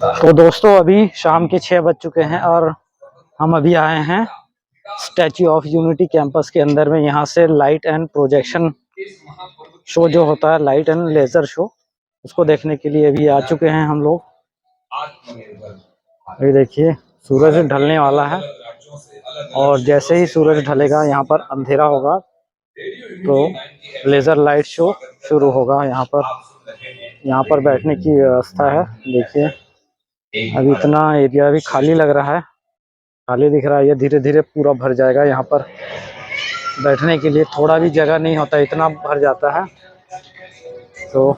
तो दोस्तों अभी शाम के 6 बज चुके हैं और हम अभी आए हैं स्टैच्यू ऑफ यूनिटी कैंपस के अंदर में। यहाँ से लाइट एंड प्रोजेक्शन शो जो होता है, लाइट एंड लेजर शो, उसको देखने के लिए अभी आ चुके हैं हम लोग। अभी देखिए सूरज ढलने वाला है और जैसे ही सूरज ढलेगा यहाँ पर अंधेरा होगा तो लेजर लाइट शो शुरू होगा। यहाँ पर बैठने की व्यवस्था है। देखिए अभी इतना एरिया भी खाली लग रहा है, खाली दिख रहा है। ये धीरे धीरे पूरा भर जाएगा। यहाँ पर बैठने के लिए थोड़ा भी जगह नहीं होता, इतना भर जाता है। तो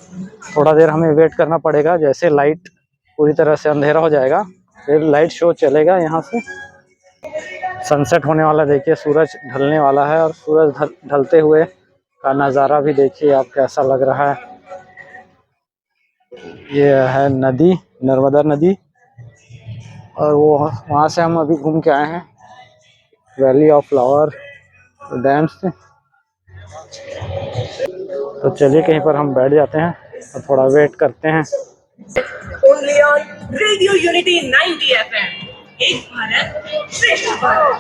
थोड़ा देर हमें वेट करना पड़ेगा। जैसे लाइट पूरी तरह से अंधेरा हो जाएगा फिर लाइट शो चलेगा। यहाँ से सनसेट होने वाला, देखिए सूरज ढलने वाला है और सूरज ढलते हुए का नज़ारा भी देखिए आप कैसा लग रहा है। ये है नदी, नर्मदा नदी, और वो वहाँ से हम अभी घूम के आए हैं वैली ऑफ फ्लावर डैम से। तो चलिए कहीं पर हम बैठ जाते हैं और थोड़ा वेट करते हैं। Only on Radio Unity 90 FM. एक भारत श्रेष्ठ भारत।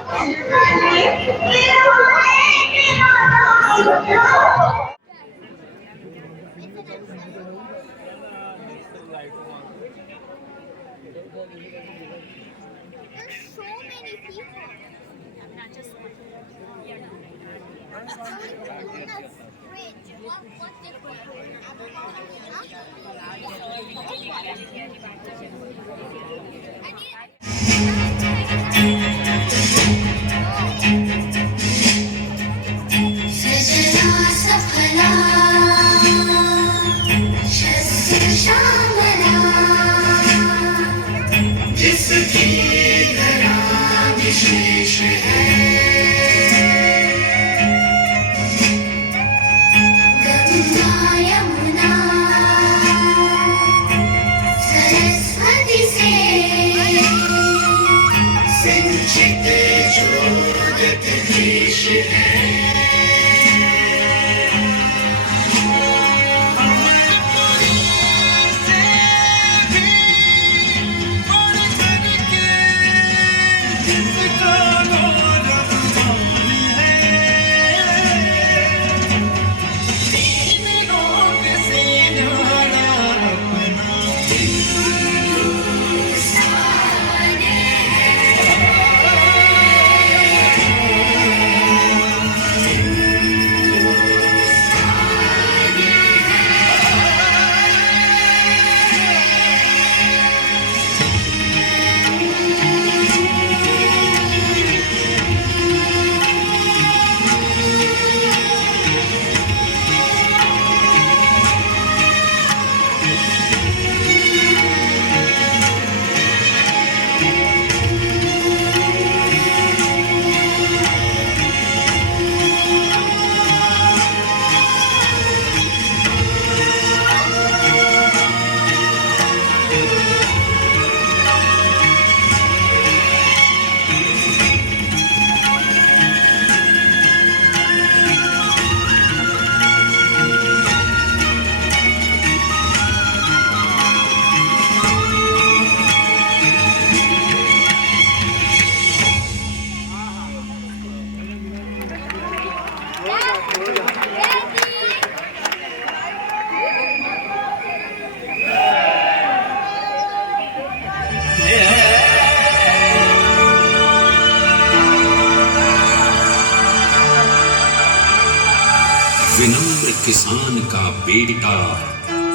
विनम्र किसान का बेटा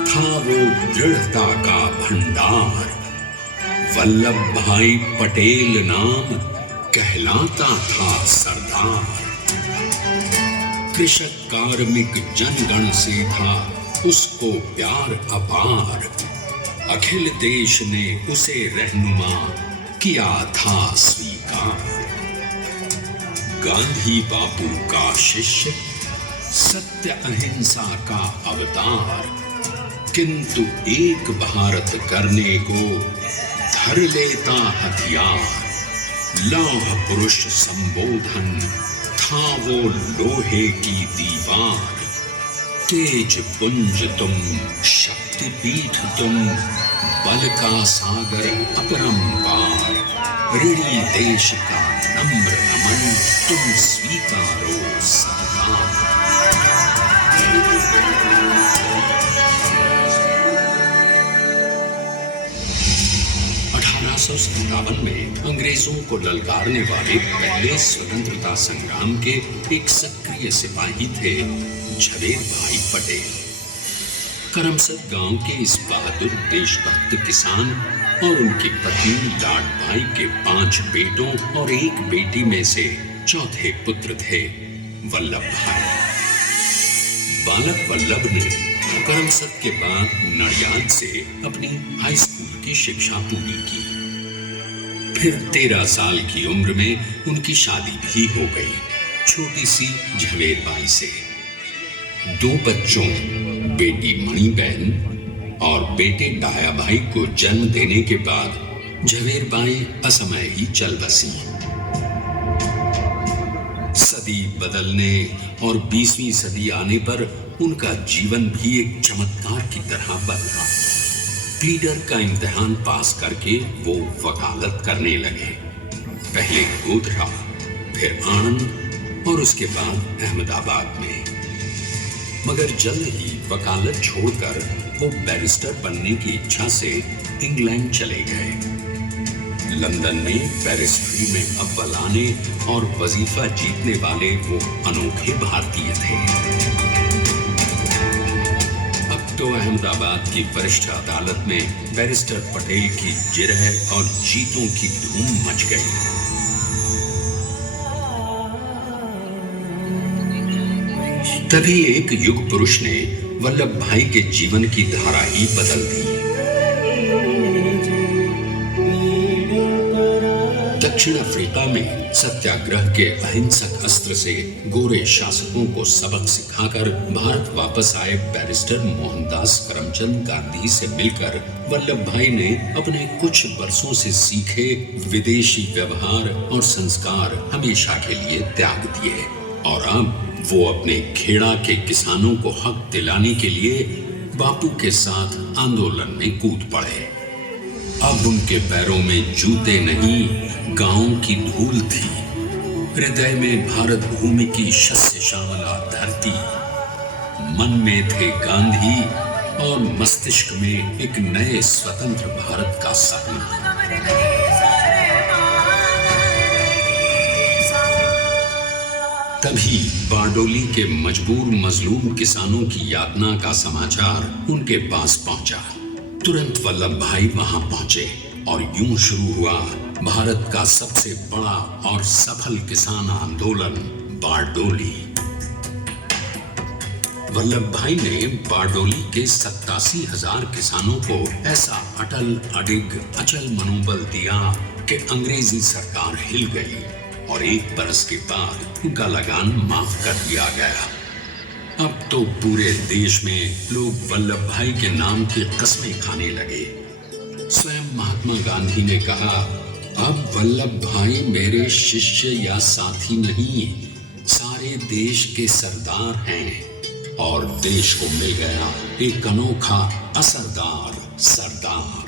था वो दृढ़ता का भंडार। वल्लभ भाई पटेल नाम कहलाता था सरदार। कृषक कार्मिक जनगण से था उसको प्यार अपार। अखिल देश ने उसे रहनुमा किया था स्वीकार। गांधी बापू का शिष्य, सत्य अहिंसा का अवतार, किंतु एक भारत करने को धर लेता हथियार। लौह पुरुष संबोधन था वो लोहे की दीवार। तेज पुंज तुम, शक्तिपीठ तुम, बल का सागर अपरंपार, ऋणी देश का नम्र नमन, तुम स्वीकारो सरदार। 1857 में अंग्रेजों को ललकारने वाले पहले स्वतंत्रता संग्राम के एक सक्रिय सिपाही थे झवेरभाई पटेल। करमसद गांव के इस बहादुर देशभक्त किसान और उनकी पत्नी लाडभाई के 5 बेटों और 1 बेटी में से चौथे पुत्र थे वल्लभ भाई। बालक वल्लभ ने करमसद के बाद नडियाद से अपनी हाई स्कूल की शिक्षा पूरी की। फिर 13 साल की उम्र में उनकी शादी भी हो गई छोटी सी झवेरबाई से। 2 बच्चों बेटी मणिबेन और बेटे डाया भाई को जन्म देने के बाद झवेरबाई असमय ही चल बसी। सदी बदलने और 20वीं सदी आने पर उनका जीवन भी एक चमत्कार की तरह बदला। प्लीडर का इम्तिहान पास करके वो वकालत करने लगे, पहले गोधरा, फिर आणंद और उसके बाद अहमदाबाद में। मगर जल्द ही वकालत छोड़कर वो बैरिस्टर बनने की इच्छा से इंग्लैंड चले गए। लंदन में बैरिस्ट्री में अव्वल आने और वजीफा जीतने वाले वो अनोखे भारतीय थे। तो अहमदाबाद की वरिष्ठ अदालत में बैरिस्टर पटेल की जिरह और जीतों की धूम मच गई। तभी एक युग पुरुष ने वल्लभ भाई के जीवन की धारा ही बदल दी। दक्षिण अफ्रीका में सत्याग्रह के अहिंसक अस्त्र से गोरे शासकों को सबक सिखाकर भारत वापस आए बैरिस्टर मोहनदास करमचंद गांधी से मिलकर वल्लभ भाई ने अपने कुछ बरसों से सीखे विदेशी व्यवहार और संस्कार हमेशा के लिए त्याग दिए और अब वो अपने खेड़ा के किसानों को हक दिलाने के लिए बापू के साथ आंदोलन में कूद पड़े। अब उनके पैरों में जूते नहीं, गांव की धूल थी। हृदय में भारत भूमि की शस्य श्यामला धरती। मन में थे गांधी और मस्तिष्क में एक नए स्वतंत्र भारत का सपना। तभी बारडोली के मजबूर मजलूम किसानों की यातना का समाचार उनके पास पहुंचा। तुरंत वल्लभ भाई वहां पहुंचे और यूं शुरू हुआ भारत का सबसे बड़ा और सफल किसान आंदोलन बारडोली। वल्लभ भाई ने बारडोली के 87,000 किसानों को ऐसा अटल अडिग अचल मनोबल दिया कि अंग्रेजी सरकार हिल गई और 1 बरस के बाद उनका लगान माफ कर दिया गया। अब तो पूरे देश में लोग वल्लभ भाई के नाम की कस्में खाने लगे। स्वयं महात्मा गांधी ने कहा, अब वल्लभ भाई मेरे शिष्य या साथी नहीं, सारे देश के सरदार हैं और देश को मिल गया एक अनोखा असरदार सरदार।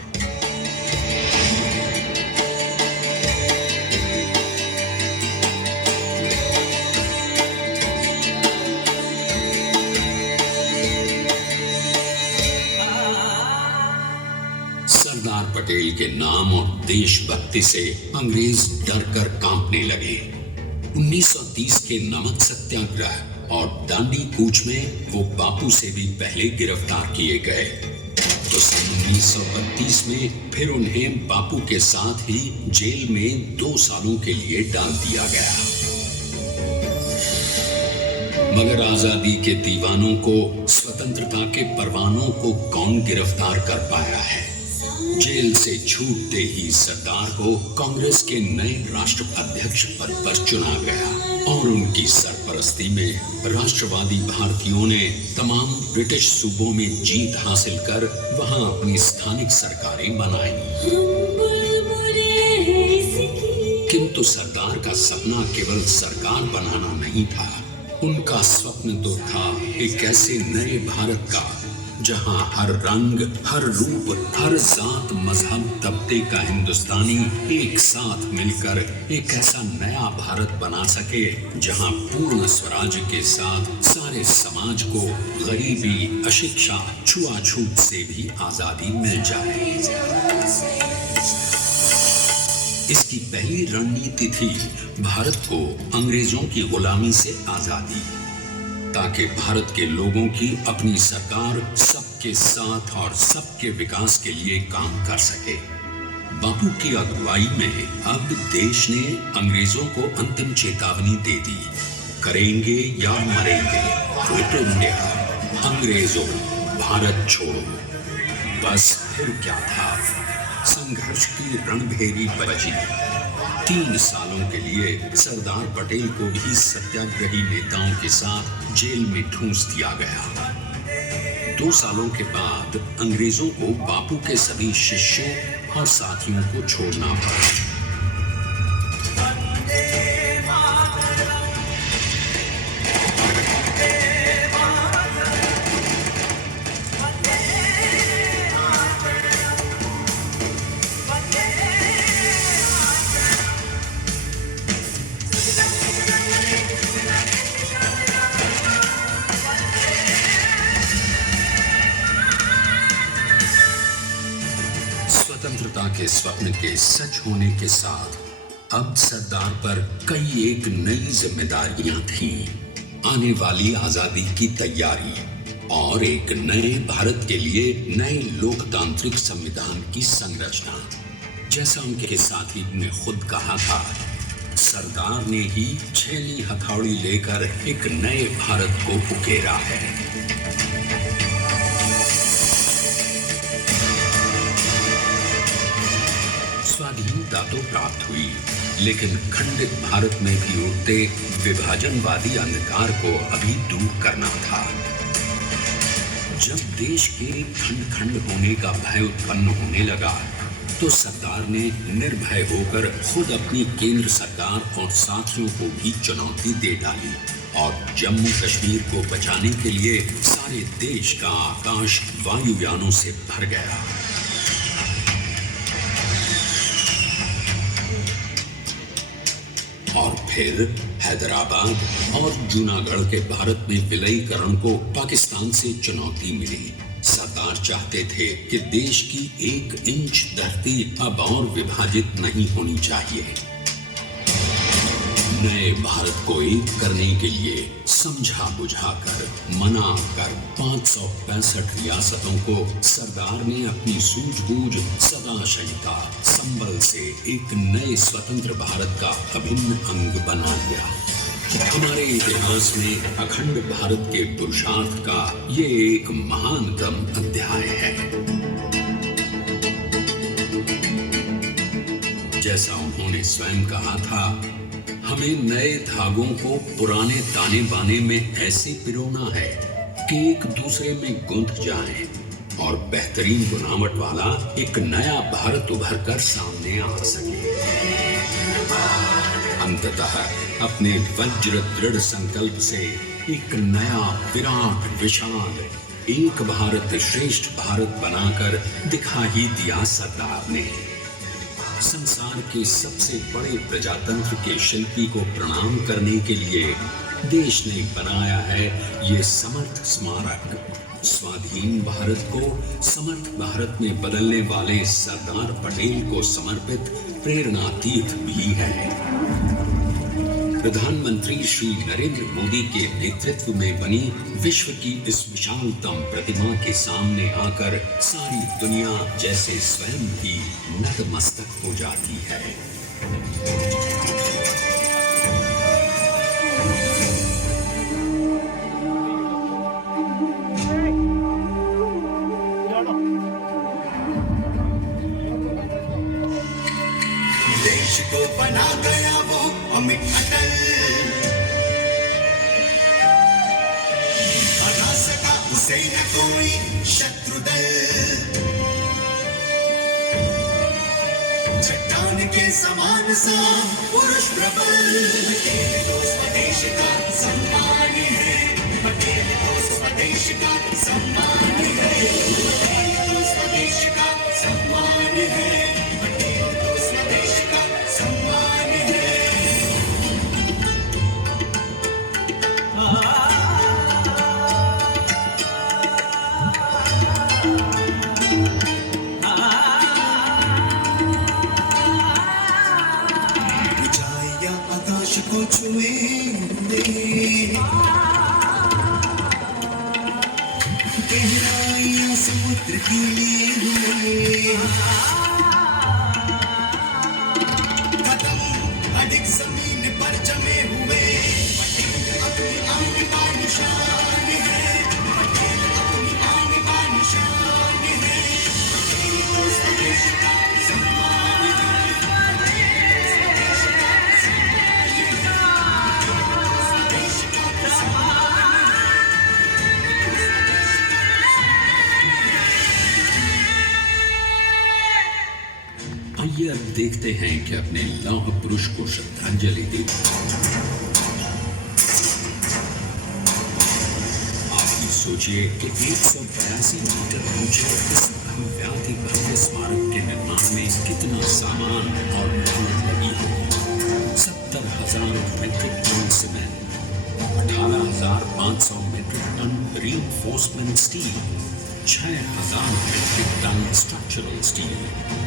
सरदार पटेल के नाम और देशभक्ति से अंग्रेज डर कर कांपने लगे। 1930 के नमक सत्याग्रह और दांडी कूच में वो बापू से भी पहले गिरफ्तार किए गए। तो सन 1932 में फिर उन्हें बापू के साथ ही जेल में 2 सालों के लिए डाल दिया गया। मगर आजादी के दीवानों को, स्वतंत्रता के परवानों को कौन गिरफ्तार कर पाया है? जेल से छूटते ही सरदार को कांग्रेस के नए राष्ट्र अध्यक्ष पद पर चुना गया और उनकी सरपरस्ती में राष्ट्रवादी भारतीयों ने तमाम ब्रिटिश सूबों में जीत हासिल कर वहां अपनी स्थानिक सरकारें बनाई। किंतु सरदार का सपना केवल सरकार बनाना नहीं था, उनका स्वप्न तो था एक ऐसे नए भारत का जहां हर रंग, हर रूप, हर जात, मजहब, तबके का हिंदुस्तानी एक साथ मिलकर एक ऐसा नया भारत बना सके जहां पूर्ण स्वराज के साथ सारे समाज को गरीबी, अशिक्षा, छुआछूत से भी आजादी मिल जाए। इसकी पहली रणनीति थी भारत को अंग्रेजों की गुलामी से आजादी, ताकि भारत के लोगों की अपनी सरकार सबके साथ और सबके विकास के लिए काम कर सके। बापू की अगुवाई में अब देश ने अंग्रेजों को अंतिम चेतावनी दे दी, करेंगे या मरेंगे, क्विट इंडिया, अंग्रेजों भारत छोड़ो। बस फिर क्या था, संघर्ष की रणभेरी बजी। 3 सालों के लिए सरदार पटेल को भी सत्याग्रही नेताओं के साथ जेल में ठूंस दिया गया। 2 सालों के बाद अंग्रेजों को बापू के सभी शिष्यों और साथियों को छोड़ना पड़ा। स्वतंत्रता के स्वप्न के सच होने के साथ अब सरदार पर कई एक नई जिम्मेदारियां थीं। आने वाली आजादी की तैयारी और एक नए भारत के लिए नए लोकतांत्रिक संविधान की संरचना। जैसा उनके साथी ने खुद कहा था, सरदार ने ही 6वीं हथौड़ी लेकर एक नए भारत को उकेरा है। स्वाधीनता तो प्राप्त हुई, लेकिन खंडित भारत में भी उठते विभाजनवादी अंधकार को अभी दूर करना था। जब देश के खंड खंड होने का भय उत्पन्न होने लगा, तो सरदार ने निर्भय होकर खुद अपनी केंद्र सरकार और साथियों को भी चुनौती दे डाली और जम्मू कश्मीर को बचाने के लिए सारे देश का आकाश वायुयानों से भर गया। और फिर हैदराबाद और जूनागढ़ के भारत में विलयीकरण को पाकिस्तान से चुनौती मिली। सरदार चाहते थे कि देश की 1 इंच धरती अब और विभाजित नहीं होनी चाहिए। नए भारत को एक करने के लिए समझा बुझाकर, मना कर 565 रियासतों को सरदार ने अपनी सूझबूझ, सदाशयिता, संबल से एक नए स्वतंत्र भारत का अभिन्न अंग बना लिया। हमारे इतिहास में अखंड भारत के पुरुषार्थ का ये एक महानतम अध्याय है। जैसा उन्होंने स्वयं कहा था, हमें नए धागों को पुराने ताने बाने में ऐसे पिरोना है कि एक दूसरे में गुंथ जाएं और बेहतरीन बनावट वाला एक नया भारत उभर कर सामने आ सके। अंततः अपने वज्र दृढ़ संकल्प से एक नया विराट विशाल एक भारत श्रेष्ठ भारत बनाकर दिखा ही दिया सरदार ने। संसार के सबसे बड़े प्रजातंत्र के शिल्पी को प्रणाम करने के लिए देश ने बनाया है ये समर्थ स्मारक। स्वाधीन भारत को समर्थ भारत में बदलने वाले सरदार पटेल को समर्पित प्रेरणा तीर्थ भी है। प्रधानमंत्री श्री नरेंद्र मोदी के नेतृत्व में बनी विश्व की इस विशालतम प्रतिमा के सामने आकर सारी दुनिया जैसे स्वयं भी नतमस्तक हो जाती है। देश को बना गया वो अमिट अटल, हरा सका उसे न कोई शत्रु दल। चट्टान के समान सा पुरुष प्रबल, तेरे दोस्त देश का सम्मान है। पटेल को स्वदेश का सम्मान है, पटेल को स्वदेश का सम्मान है, पटेल को स्वदेश का सम्मान है। ऊंचाइयां आकाश को छुए हुए, गहराइयां समुद्र की लिए हुए, कदम अधिक जमीन पर जमे हुए, पटेल अपनी आन बान शान है, पटेल अपनी आन बान शान है, पटेल को स्वदेश का सम्मान है, स्वदेश का स्वदेश का सम्मान। आइए अब देखते हैं कि अपने लौह पुरुष को श्रद्धांजलि दी। आप ही सोचिए कि 182 मीटर ऊंचे इस भव्याति भव्य स्मारक के निर्माण में कितना सामान और मेहनत लगी होगी। 70,000 metric ton cement, 18,500 metric ton reinforcement steel, 6,000 metric ton structural steel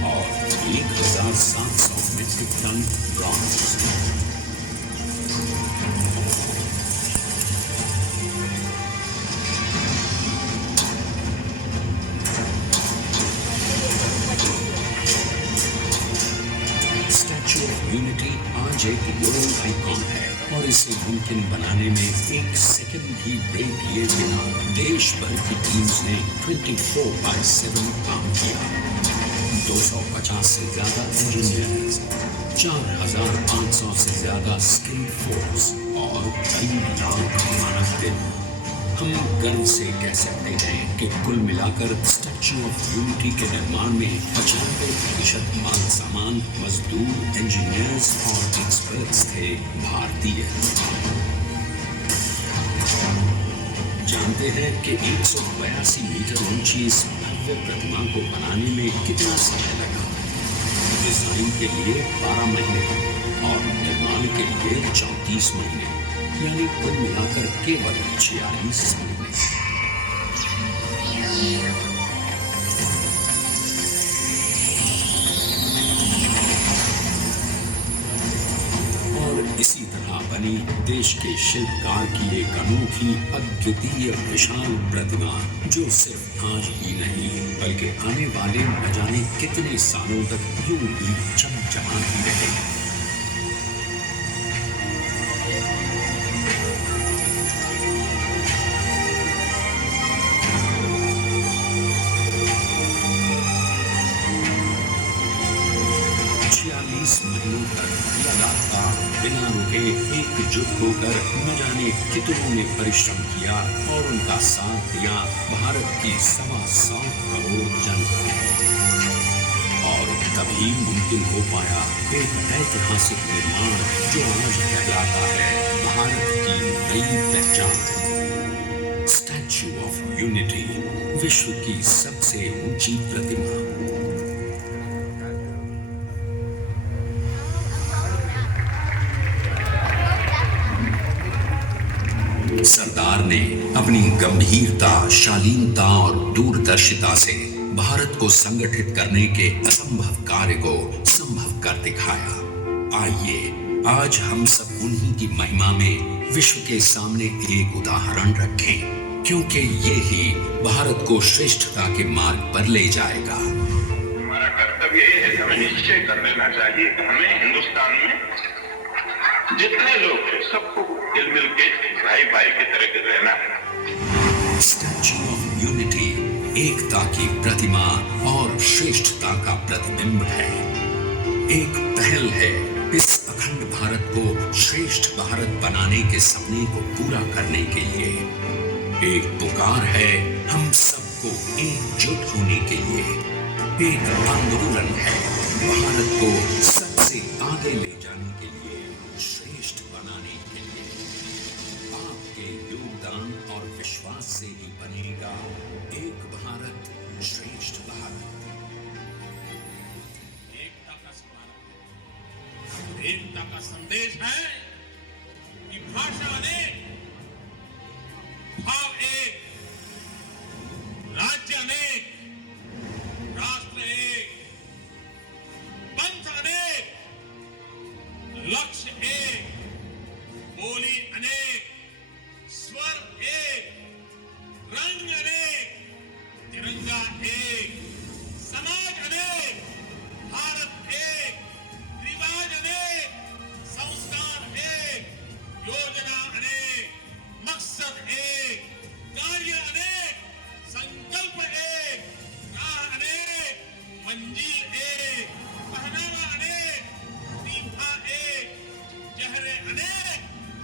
और 1,700 metric ton bronze. Statue of unity आज एक वर्ल्ड आइकॉन है और इसे मुमकिन बनाने में एक सेकंड भी ब्रेक लिए बिना देश भर की टीम्स ने 24/7 काम किया। 250 से ज्यादा इंजीनियर्स, 4,500 से ज्यादा स्किल फोर्स और कई लाख मानव दिन। हम गर्व से कह सकते हैं कि कुल मिलाकर स्टैच्यू ऑफ यूनिटी के निर्माण में 95% माल सामान, मजदूर, इंजीनियर्स और एक्सपर्ट्स थे भारतीय। जानते हैं कि 182 मीटर ऊंची इस भव्य प्रतिमा को बनाने में कितना समय लगा? डिजाइन के लिए 12 महीने और निर्माण के लिए 34 महीने, यानी कुल मिलाकर केवल 46 महीने। और इसी तरह बनी देश के शिल्पकार की एक अनोखी, अद्वितीय, विशाल प्रतिमा, जो सिर्फ आज ही नहीं बल्कि आने वाले न जाने कितने सालों तक यूं ही चमचमाती रहेगी। महीनों तक लगातार बिना रुके एकजुट होकर न जाने कितनों ने परिश्रम किया और उनका साथ दिया भारत की 125 करोड़ जनता ने। और तभी मुमकिन हो पाया एक ऐतिहासिक निर्माण जो आज कहलाता है भारत की नई पहचान। स्टैच्यू ऑफ यूनिटी, विश्व की सबसे ऊंची प्रतिमा। सरदार ने अपनी गंभीरता, शालीनता और दूरदर्शिता से भारत को संगठित करने के असंभव कार्य को संभव कर दिखाया। आइए आज हम सब उन्हीं की महिमा में विश्व के सामने एक उदाहरण रखें, क्योंकि ये ही भारत को श्रेष्ठता के मार्ग पर ले जाएगा। हमारा कर्तव्य ये है कि हमें निश्चय कर लेना चाहिए कि हमें हिंदुस्तान में जितने लोग थे सबको मिल मिल के भाई भाई की तरह रहना है। स्टैच्यू ऑफ यूनिटी एकता की प्रतिमा और श्रेष्ठता का प्रतिबिंब है। एक पहल है इस अखंड भारत को श्रेष्ठ भारत बनाने के सपने को पूरा करने के लिए। एक पुकार है हम सबको एकजुट होने के लिए। एक आंदोलन है भारत को सबसे आगे ले जाने के लिए, श्रेष्ठ बनाने के लिए। आपके योगदान विकास से ही बनेगा एक भारत श्रेष्ठ भारत। एकता का स्मारक, एकता का संदेश है कि भाषा अनेक, भाव एक, राज्य अनेक, राष्ट्र एक, पंथ अनेक, लक्ष्य एक, बोली अनेक, स्वर एक, रंग अनेक, तिरंगा एक, समाज अनेक, भारत एक, रिवाज अनेक, संस्कार एक, योजना अनेक, मकसद एक, कार्य अनेक, संकल्प एक, राह अनेक, मंजिल एक, पहनावा अनेक, प्रतिभा एक, चेहरे अनेक,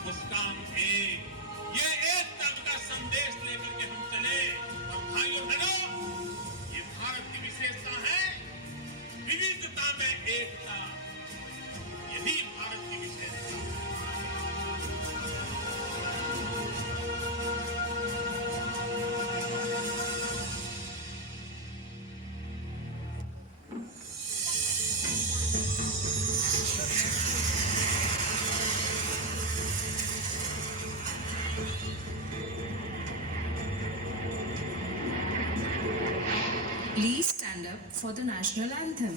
मुस्कान एक। ये एकता का संदेश लेकर के हम चले। और भाइयों बहनों, ये भारत की विशेषता है, विविधता में एकता। यही भारत की विशेषता है। Please stand up for the national anthem.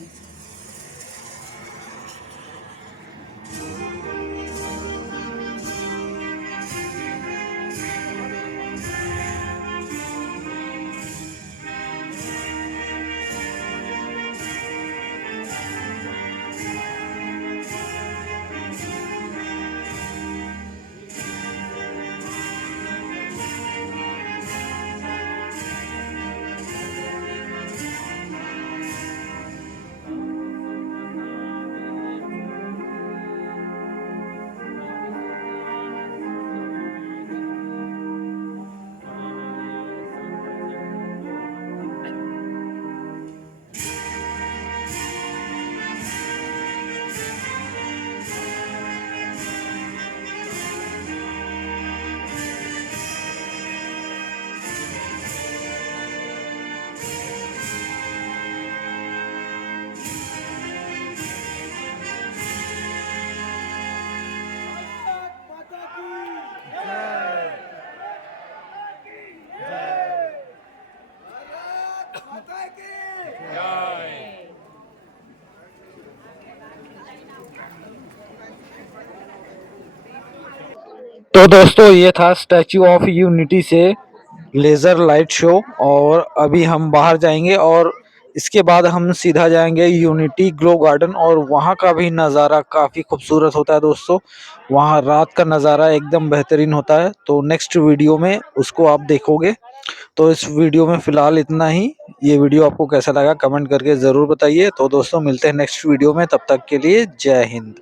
तो दोस्तों ये था स्टैच्यू ऑफ यूनिटी से लेज़र लाइट शो, और अभी हम बाहर जाएंगे और इसके बाद हम सीधा जाएंगे यूनिटी ग्लो गार्डन, और वहाँ का भी नज़ारा काफ़ी खूबसूरत होता है दोस्तों। वहाँ रात का नज़ारा एकदम बेहतरीन होता है। तो नेक्स्ट वीडियो में उसको आप देखोगे। तो इस वीडियो में फ़िलहाल इतना ही। ये वीडियो आपको कैसा लगा कमेंट करके ज़रूर बताइए। तो दोस्तों मिलते हैं नेक्स्ट वीडियो में, तब तक के लिए जय हिंद।